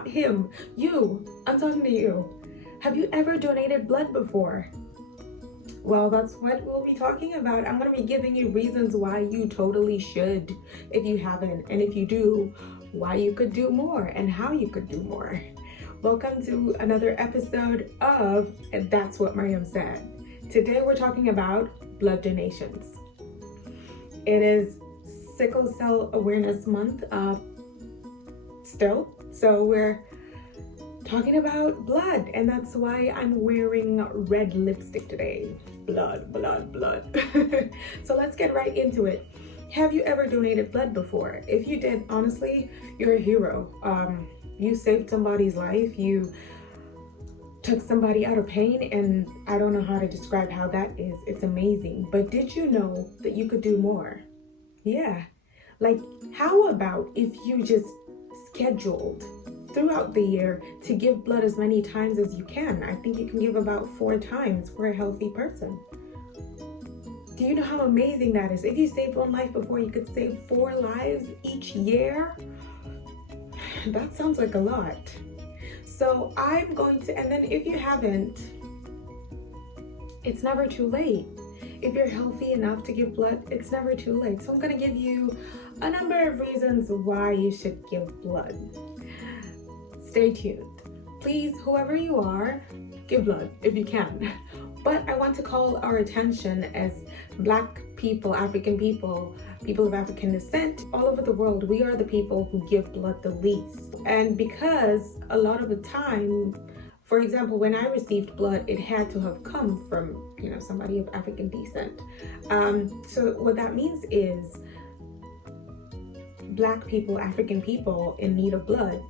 not him. You. I'm talking to you. Have you ever donated blood before? Well, that's what we'll be talking about. I'm going to be giving you reasons why you totally should if you haven't. And if you do, why you could do more and how you could do more. Welcome to another episode of That's What Mariam Said. Today we're talking about blood donations. It is Sickle Cell Awareness Month still. So we're talking about blood, and that's why I'm wearing red lipstick today. Blood. So let's get right into it. Have you ever donated blood before? If you did, honestly, you're a hero. You saved somebody's life. You took somebody out of pain, and I don't know how to describe how that is. It's amazing. But did you know that you could do more? Yeah. Like, how about if you just scheduled throughout the year to give blood as many times as you can? I think you can give about 4 times for a healthy person. Do you know how amazing that is? If you saved one life before, you could save 4 lives each year. That sounds like a lot. So I'm going to, and then if you haven't, it's never too late. If you're healthy enough to give blood, it's never too late. So I'm going to give you a number of reasons why you should give blood. Stay tuned. Please, whoever you are, give blood if you can. But I want to call our attention as Black people, African people, people of African descent, all over the world, we are the people who give blood the least. And because a lot of the time, for example, when I received blood, it had to have come from, somebody of African descent. So what that means is Black people, African people in need of blood,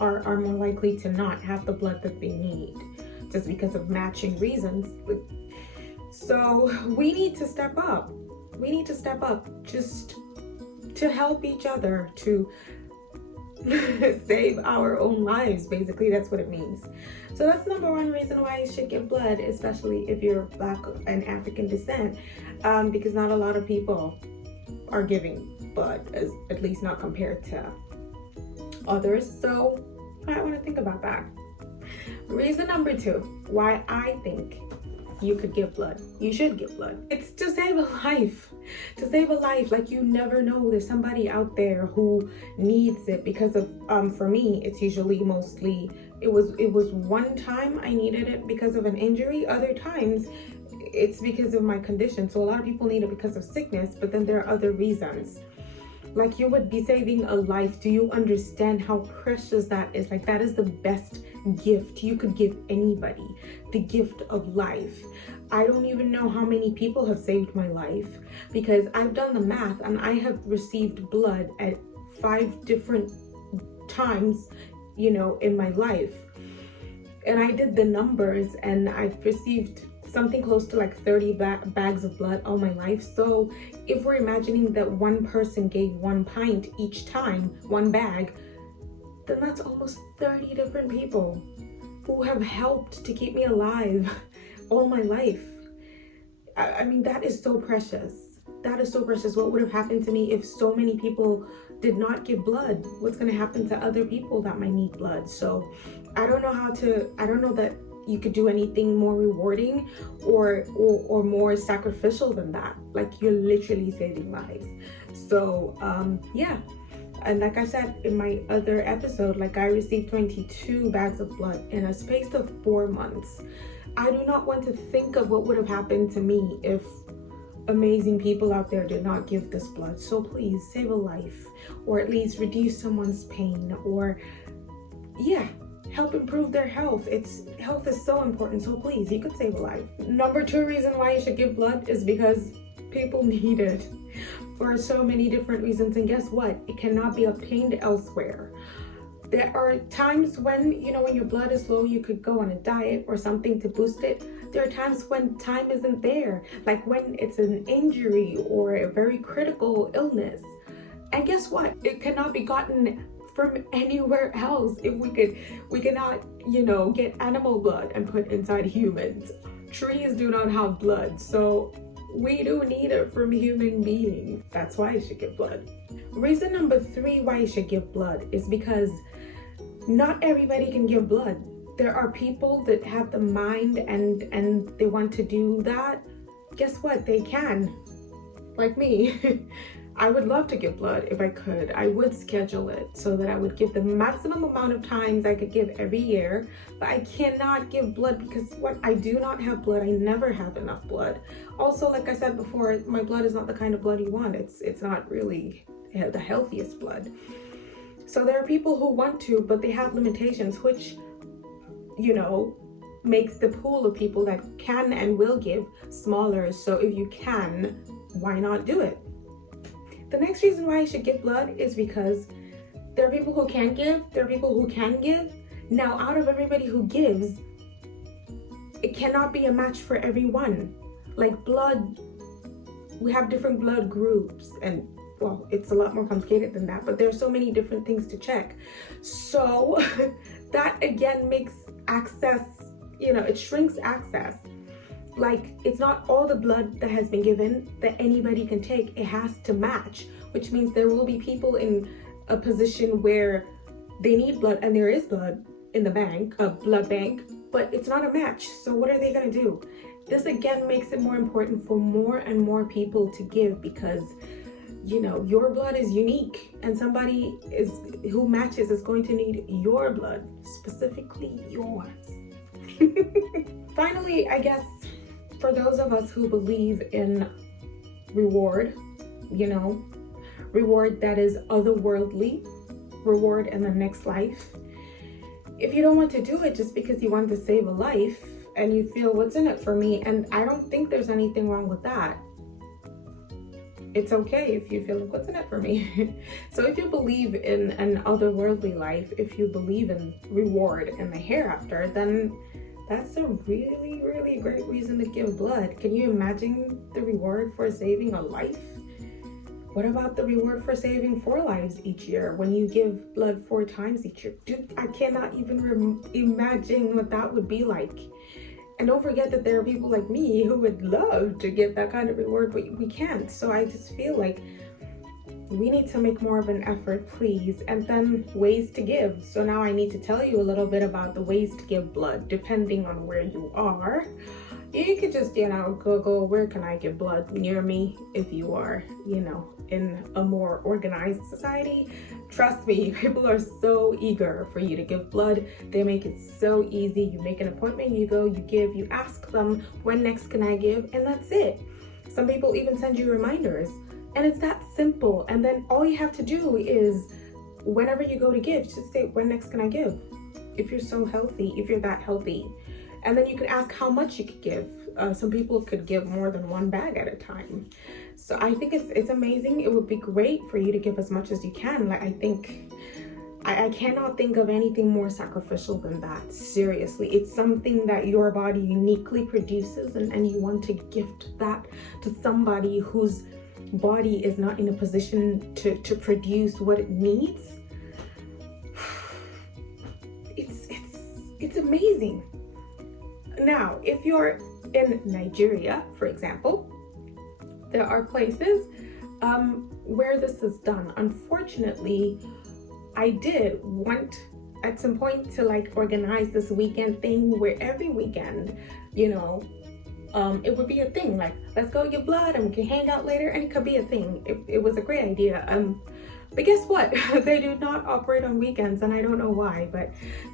are more likely to not have the blood that they need just because of matching reasons. So we need to step up. We need to step up just to help each other, to save our own lives. Basically, that's what it means. So that's number one reason why you should give blood, especially if you're Black and African descent, because not a lot of people are giving blood, at least not compared to others. So I want to think about that. Reason number 2 why I think you could give blood, you should give blood, it's to save a life. To save a life. Like, you never know, there's somebody out there who needs it because of for me, it's usually mostly it was one time I needed it because of an injury. Other times it's because of my condition. So a lot of people need it because of sickness, but then there are other reasons. Like, you would be saving a life. Do you understand how precious that is? Like, that is the best gift you could give anybody, the gift of life. I don't even know how many people have saved my life, because I've done the math and I have received blood at 5 different times, in my life. And I did the numbers, and I've received something close to like 30 bags of blood all my life. So if we're imagining that one person gave 1 pint each time, 1 bag, then that's almost 30 different people who have helped to keep me alive all my life. I mean, that is so precious. That is so precious. What would have happened to me if so many people did not give blood? What's going to happen to other people that might need blood? So I don't know that you could do anything more rewarding or more sacrificial than that. Like, you're literally saving lives. So yeah. And like I said in my other episode, like, I received 22 bags of blood in a space of 4 months. I do not want to think of what would have happened to me if amazing people out there did not give this blood. So please save a life, or at least reduce someone's pain, or help improve their health. Health is so important. So please, you could save a life. Number 2 reason why you should give blood is because people need it for so many different reasons. And guess what? It cannot be obtained elsewhere. There are times when, when your blood is low, you could go on a diet or something to boost it. There are times when time isn't there, like when it's an injury or a very critical illness. And guess what? It cannot be gotten from anywhere else. If we cannot, get animal blood and put inside humans. Trees do not have blood. So We do need it from human beings. That's why you should give blood. Reason number 3 why you should give blood is because not everybody can give blood. There are people that have the mind and they want to do that. Guess what? They can. Like me. I would love to give blood if I could. I would schedule it so that I would give the maximum amount of times I could give every year, but I cannot give blood because what I do not have blood. I never have enough blood. Also, like I said before, my blood is not the kind of blood you want. It's not really the healthiest blood. So there are people who want to, but they have limitations, which, you know, makes the pool of people that can and will give smaller. So if you can, why not do it? The next reason why you should give blood is because there are people who can't give, there are people who can give. Now, out of everybody who gives, it cannot be a match for everyone. Like blood, we have different blood groups, and well, it's a lot more complicated than that, but there's so many different things to check. So that again makes access, you know, it shrinks access. Like, it's not all the blood that has been given that anybody can take. It has to match, which means there will be people in a position where they need blood and there is blood in the bank, a blood bank, but it's not a match. So what are they going to do? This again makes it more important for more and more people to give because, you know, your blood is unique and somebody who matches is going to need your blood, specifically yours. Finally, I guess, for those of us who believe in reward, you know, reward that is otherworldly, reward in the next life. If you don't want to do it just because you want to save a life and you feel what's in it for me, and I don't think there's anything wrong with that. It's okay if you feel like what's in it for me. So if you believe in an otherworldly life, if you believe in reward in the hereafter, then that's a really, really great reason to give blood. Can you imagine the reward for saving a life? What about the reward for saving 4 lives each year when you give blood 4 times each year? Dude, I cannot even imagine what that would be like. And don't forget that there are people like me who would love to get that kind of reward, but we can't. So I just feel like we need to make more of an effort, please. And then ways to give. So now I need to tell you a little bit about the ways to give blood, depending on where you are. You could just, you know, Google where can I give blood near me if you are, you know, in a more organized society. Trust me, people are so eager for you to give blood. They make it so easy. You make an appointment, you go, you give, you ask them, when next can I give? And that's it. Some people even send you reminders. And it's that simple. And then all you have to do is whenever you go to give, just say, when next can I give? If you're so healthy, if you're that healthy. And then you could ask how much you could give. Some people could give more than 1 bag at a time. So I think it's amazing. It would be great for you to give as much as you can. Like, I think, I cannot think of anything more sacrificial than that. Seriously, it's something that your body uniquely produces, and you want to gift that to somebody whose body is not in a position to produce what it needs. It's amazing. Now, if you're in Nigeria, for example, there are places where this is done. Unfortunately, I did want at some point to like organize this weekend thing where every weekend, you know, it would be a thing, like, let's go get blood and we can hang out later, and it could be a thing. It was a great idea. But guess what? They do not operate on weekends, and I don't know why. But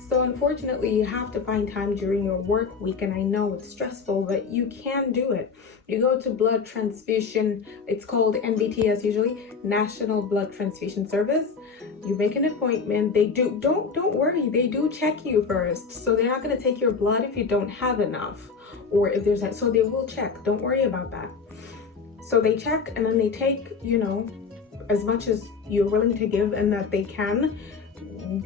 so unfortunately, you have to find time during your work week, and I know it's stressful, but you can do it. You go to blood transfusion. It's called NBTS usually, National Blood Transfusion Service. You make an appointment. They do. Don't worry. They do check you first, so they're not going to take your blood if you don't have enough, or if there's so they will check. Don't worry about that. So they check, and then they take, you know, as much as you're willing to give and that they can.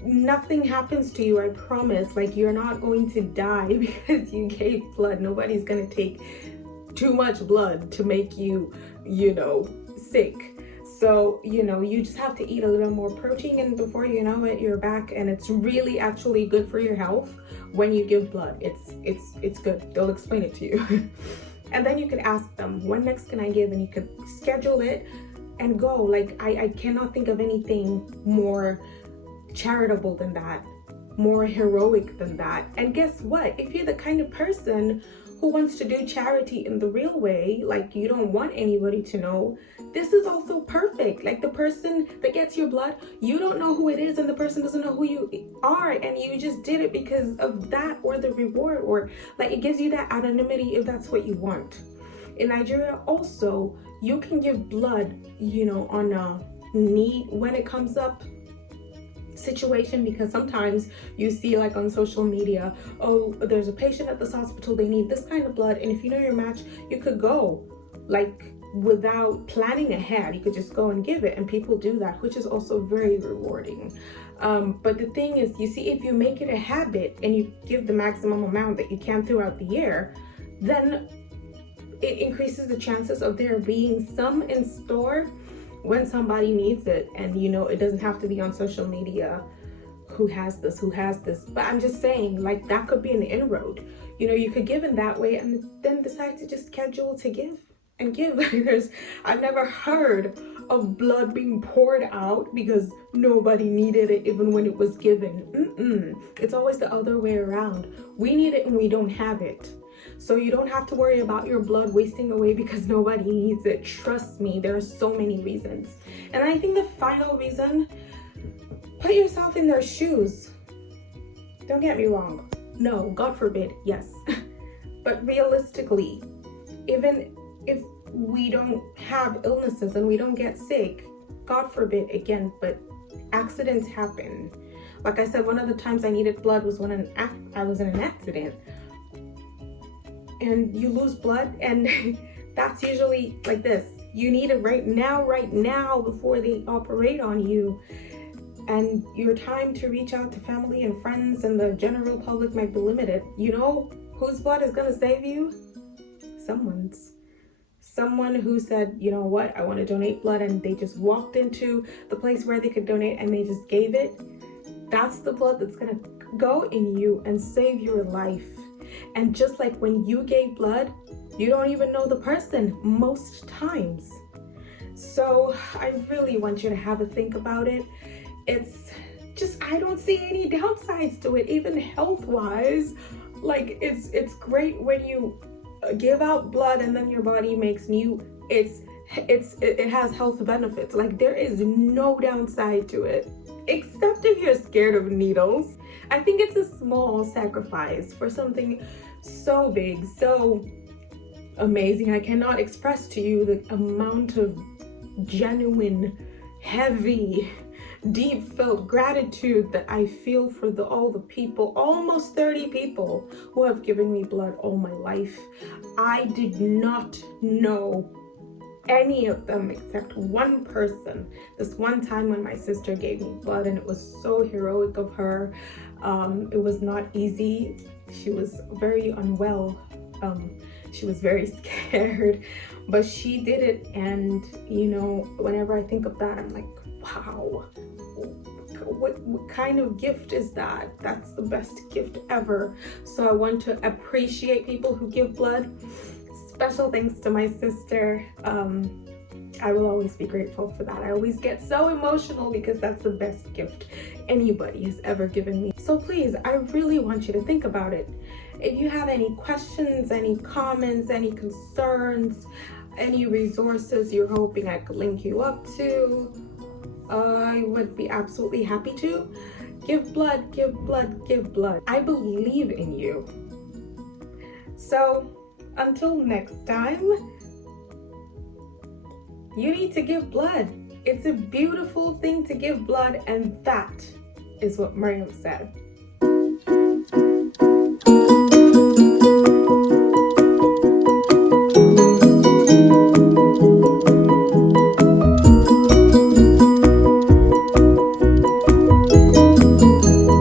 Nothing happens to you, I promise. Like, you're not going to die because you gave blood. Nobody's gonna take too much blood to make you, you know, sick. So, you know, you just have to eat a little more protein, and before you know it, you're back. And it's really actually good for your health when you give blood. It's good. They'll explain it to you. And then you could ask them, when next can I give? And you could schedule it and go. Like, I cannot think of anything more charitable than that, more heroic than that. And guess what? If you're the kind of person who wants to do charity in the real way, like you don't want anybody to know, this is also perfect. Like the person that gets your blood, you don't know who it is, and the person doesn't know who you are, and you just did it because of that, or the reward, or like it gives you that anonymity if that's what you want. In Nigeria also, you can give blood, you know, on a need when it comes up situation, because sometimes you see like on social media, oh, there's a patient at this hospital, they need this kind of blood, and if you know your match, you could go like without planning ahead. You could just go and give it, and people do that, which is also very rewarding. But the thing is, you see, if you make it a habit and you give the maximum amount that you can throughout the year, then it increases the chances of there being some in store when somebody needs it. And you know, it doesn't have to be on social media, who has this, but I'm just saying, like, that could be an inroad. You know, you could give in that way and then decide to just schedule to give and give. I've never heard of blood being poured out because nobody needed it even when it was given. It's always the other way around. We need it and we don't have it. So you don't have to worry about your blood wasting away because nobody needs it. Trust me, there are so many reasons. And I think the final reason, put yourself in their shoes. Don't get me wrong. No, God forbid, yes. But realistically, even if we don't have illnesses and we don't get sick, God forbid again, but accidents happen. Like I said, one of the times I needed blood was when I was in an accident. And you lose blood, and that's usually like this. You need it right now before they operate on you. And your time to reach out to family and friends and the general public might be limited. You know whose blood is gonna save you? Someone who said, you know what, I want to donate blood, and they just walked into the place where they could donate and they just gave it. That's the blood that's gonna go in you and save your life. And just like when you gave blood, you don't even know the person most times. So I really want you to have a think about it. It's just, I don't see any downsides to it, even health-wise. Like it's great when you give out blood and then your body makes new. It has health benefits. Like there is no downside to it, except if you're scared of needles. I think it's a small sacrifice for something so big, so amazing. I cannot express to you the amount of genuine, heavy, deep felt gratitude that I feel for all the people, almost 30 people who have given me blood all my life. I did not know any of them except one person. This one time when my sister gave me blood, and it was so heroic of her. It was not easy. She was very unwell. She was very scared, but she did it. And you know, whenever I think of that, I'm like, wow, what kind of gift is that? That's the best gift ever. So I want to appreciate people who give blood. Special thanks to my sister. I will always be grateful for that. I always get so emotional because that's the best gift anybody has ever given me. So please, I really want you to think about it. If you have any questions, any comments, any concerns, any resources you're hoping I could link you up to, I would be absolutely happy to. Give blood, give blood, give blood. I believe in you. So until next time, you need to give blood. It's a beautiful thing to give blood, and that is what Miriam said.